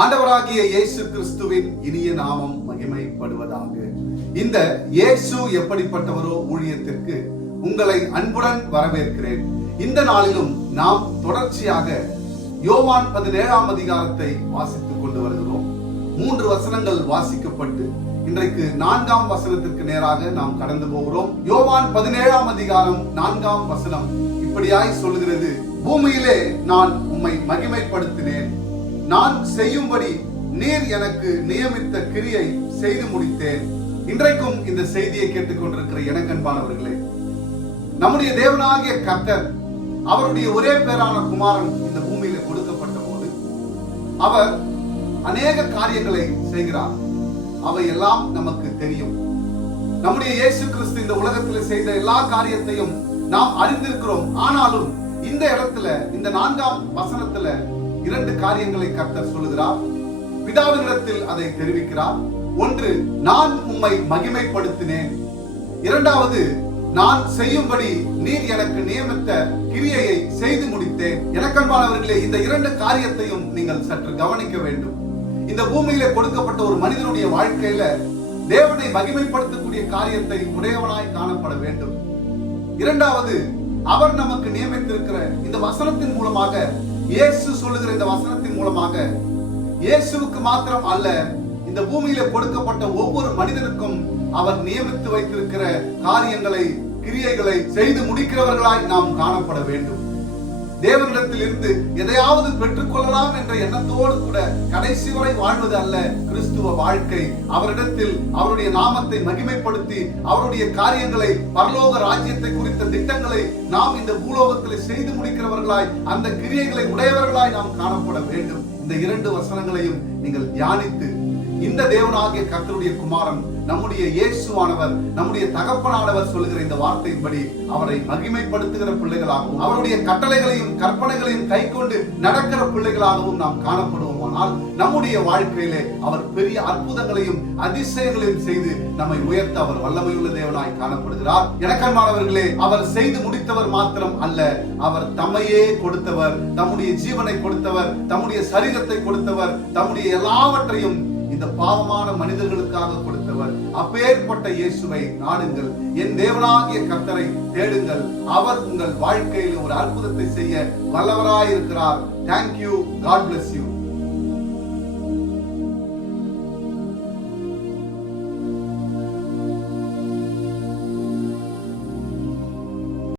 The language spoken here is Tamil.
ஆண்டவராகிய இயேசு கிறிஸ்துவின் இனிய நாமம் மகிமைப்படுவதாக. இந்த இயேசு எப்படிப்பட்டவரோ ஊழியத்திற்கு உங்களை அன்புடன் வரவேற்கிறேன். இந்த நாளிலும் நாம் தொடர்ச்சியாக யோவான் 17ஆம் அதிகாரத்தை வாசித்துக் கொண்டு வருகிறோம். 3 வசனங்கள் வாசிக்கப்பட்டு இன்றைக்கு 4ஆம் வசனத்திற்கு நேராக நாம் கடந்து போகிறோம். யோவான் 17ஆம் அதிகாரம் 4ஆம் வசனம் இப்படியாய் சொல்கிறது: பூமியிலே நான் உம்மை மகிமைப்படுத்தினேன், நான் செய்யும்படி நீர் எனக்கு நியமித்த கிரியை செய்து முடித்தேன். இன்றைக்கும் இந்த செய்தியை கேட்டுக்கொண்டிருக்கிற எனக்கு அன்பானவர்களே, நம்முடைய தேவனாகிய கர்த்தர் அவருடைய ஒரே பேரான குமாரன் இந்த பூமியில கொடுக்கப்பட்ட போது அவர் அநேக காரியங்களை செய்கிறார். அவை எல்லாம் நமக்கு தெரியும். நம்முடைய இயேசு கிறிஸ்து இந்த உலகத்தில் செய்த எல்லா காரியத்தையும் நாம் அறிந்திருக்கிறோம். ஆனாலும் இந்த இடத்துல இந்த 4ஆம் வசனத்துல 2 காரியங்களை கர்த்தர் சொல்லுகிறார். பிதாவினிடத்தில் அதை தெரிவிக்கிறார். ஒன்று, நான் உம்மை மகிமைப்படுத்தினேன். இரண்டாவது, நான் செய்யும்படி நீர் எனக்கு நியமித்த கிரியையை செய்து முடித்தேன். எனக்கன்பானவர்களே, இந்த 2 காரியத்தையும் நீங்கள் சற்று கவனிக்க வேண்டும். இந்த பூமியில கொடுக்கப்பட்ட ஒரு மனிதனுடைய வாழ்க்கையில தேவனை மகிமைப்படுத்தக்கூடிய காரியத்தை உடையவனாய் காணப்பட வேண்டும். இரண்டாவது, அவர் நமக்கு நியமித்திருக்கிற இந்த வசனத்தின் மூலமாக, இயேசு சொல்லுகிற இந்த வசனத்தின் மூலமாக, இயேசுவுக்கு மாத்திரம் அல்ல, இந்த பூமியில கொடுக்கப்பட்ட ஒவ்வொரு மனிதனுக்கும் அவர் நியமித்து வைத்திருக்கிற காரியங்களை, கிரியைகளை செய்து முடிக்கிறவர்களாய் நாம் காணப்பட வேண்டும். தேவனிடத்தில் இருந்து எதையாவது பெற்றுக் கொள்ளலாம் என்ற எண்ணத்தோடு கூட கடைசி வரை வாழ்வது அல்ல கிறிஸ்துவ வாழ்க்கை. அவரிடத்தில் அவருடைய நாமத்தை மகிமைப்படுத்தி அவருடைய காரியங்களை, பரலோக ராஜ்யத்தை குறித்த திட்டங்களை நாம் இந்த பூலோகத்தில் செய்து முடிக்கிறவர்களாய், அந்த கிரியைகளை உடையவர்களாய் நாம் காணப்பட வேண்டும். இந்த 2 வசனங்களையும் நீங்கள் தியானித்து, இந்த தேவனாகிய கர்த்தருடைய குமாரன், நம்முடைய இயேசுவானவர், நம்முடைய தகப்பனானவர் சொல்லுகிற இந்த வார்த்தையின்படி அவரை மகிமைப்படுத்துகிற பிள்ளைகளாகவும், அவருடைய கட்டளைகளையும் கற்பனைகளையும் கைக்கொண்டு நடக்கிற பிள்ளைகளாகவும் நாம் காணப்படுவோமானால், நம்முடைய வாழ்க்கையிலே அவர் பெரிய அற்புதங்களையும் அதிசயங்களையும் செய்து நம்மை உயர்த்த அவர் வல்லமையுள்ள தேவனாய் காணப்படுகிறார். எனக்கன்பானவர்களே, அவர் செய்து முடித்தவர் மாத்திரம் அல்ல, அவர் தம்மையே கொடுத்தவர், தம்முடைய ஜீவனை கொடுத்தவர், தம்முடைய சரீரத்தை கொடுத்தவர், தம்முடைய எல்லாவற்றையும் இந்த பாவமான மனிதர்களுக்காக கொடுத்தவர். அப்பேற்பட்ட இயேசுவை நாடுங்கள், என் தேவனாகிய கர்த்தரை தேடுங்கள். அவர் உங்கள் வாழ்க்கையில் ஒரு அற்புதத்தை செய்ய வல்லவராய் இருக்கிறார். Thank you. God bless you.